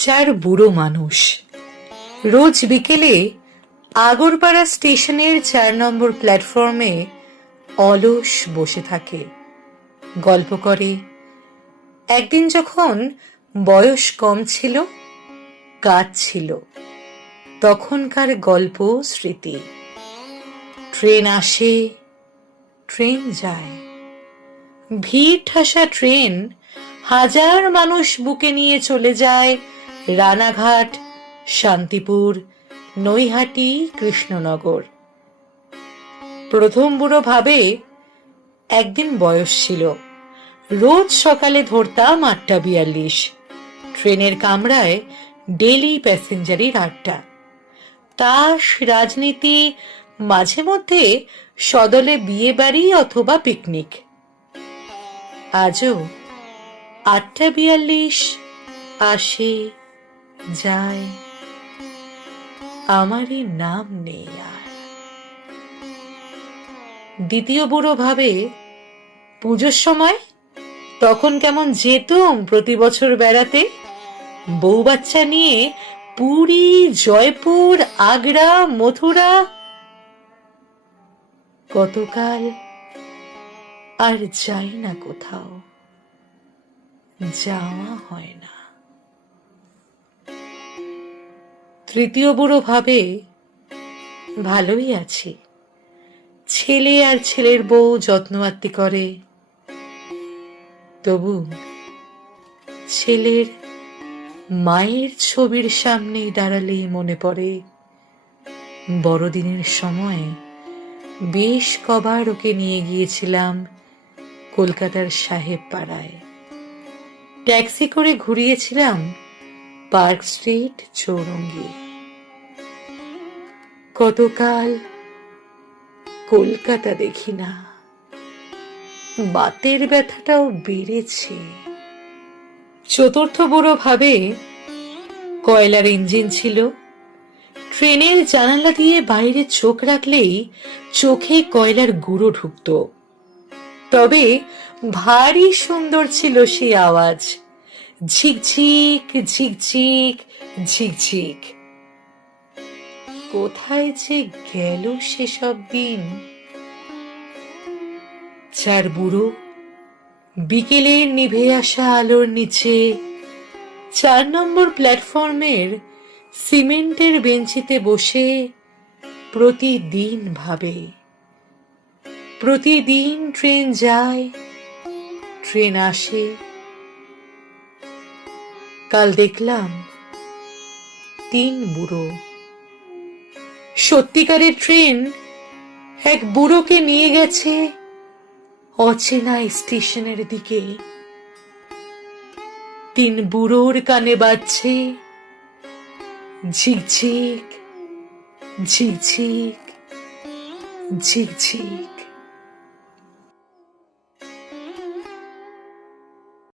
চার বুড়ো মানুষ রোজ বিকেলে আগরপাড়া স্টেশনের 4 নম্বর প্ল্যাটফর্মে অলস বসে থাকে, গল্প করে। একদিন যখন বয়স কম ছিল, কাজ ছিল, তখনকার গল্প, স্মৃতি। ট্রেন আসে, ট্রেন যায়, ভিড় ঠাসা ট্রেন হাজার মানুষ বুকে নিয়ে চলে যায় রানাঘাট, শান্তিপুর, নৈহাটি, কৃষ্ণনগর। প্রথম বুড়ো ভাবে একদিন বয়স ছিল, রোজ সকালে ধরতাম 8:42, ট্রেনের কামরায় ডেলি প্যাসেঞ্জারির আড্ডা, তাস, রাজনীতি, মাঝে মধ্যে সদলে বিয়ে বাড়ি অথবা পিকনিক। আজও 8:42 আসে যায়, আমারই নাম নেই আর। দ্বিতীয় বুড়ো ভাবে পুজোর সময় তখন কেমন যেতুম প্রতি বছর বেড়াতে, বউ বাচ্চা নিয়ে পুরী, জয়পুর, আগ্রা, মথুরা। কতকাল আর যাই না কোথাও, যাওয়া হয় না। তৃতীয় বুড়ো ভাবে ভালোই আছি, ছেলে আর ছেলের বউ যত্ন আত্তি করে। তবু ছেলের মায়ের ছবির সামনে দাঁড়ালেই মনে পড়ে বড়দিনের সময় বেশ কবার ওকে নিয়ে গিয়েছিলাম কলকাতার সাহেব পাড়ায়, ট্যাক্সি করে ঘুরিয়েছিলাম পার্ক স্ট্রিট, চৌরঙ্গি। কতকাল কলকাতা দেখি না, বাতের ব্যথাটাও বেড়েছে। চতুর্থ বুড়ো ভাবে কয়লার ইঞ্জিন ছিল, ট্রেনের জানালা দিয়ে বাইরে চোখ রাখলেই চোখে কয়লার গুঁড়ো ঢুকত। তবে ভারী সুন্দর ছিল সেই আওয়াজ, ঝিকঝিক ঝিকঝিক ঝিকঝিক। কোথায় যে গেল সেসব দিন। চার বুড়ো বিকেলের নিভে আসা আলোর নিচে 4 নম্বর প্ল্যাটফর্মের সিমেন্টের বেঞ্চিতে বসে প্রতিদিন ভাবে, প্রতিদিন ট্রেন যায়, ট্রেন আসে। কাল দেখলাম 3 বুড়ো। সত্যিকারের ট্রেন এক বুড়োকে নিয়ে গেছে অচেনা স্টেশনের দিকে। 3 বুড়োর কানে বাজছে ঝিকঝিক ঝিকঝিক ঝিকঝিক।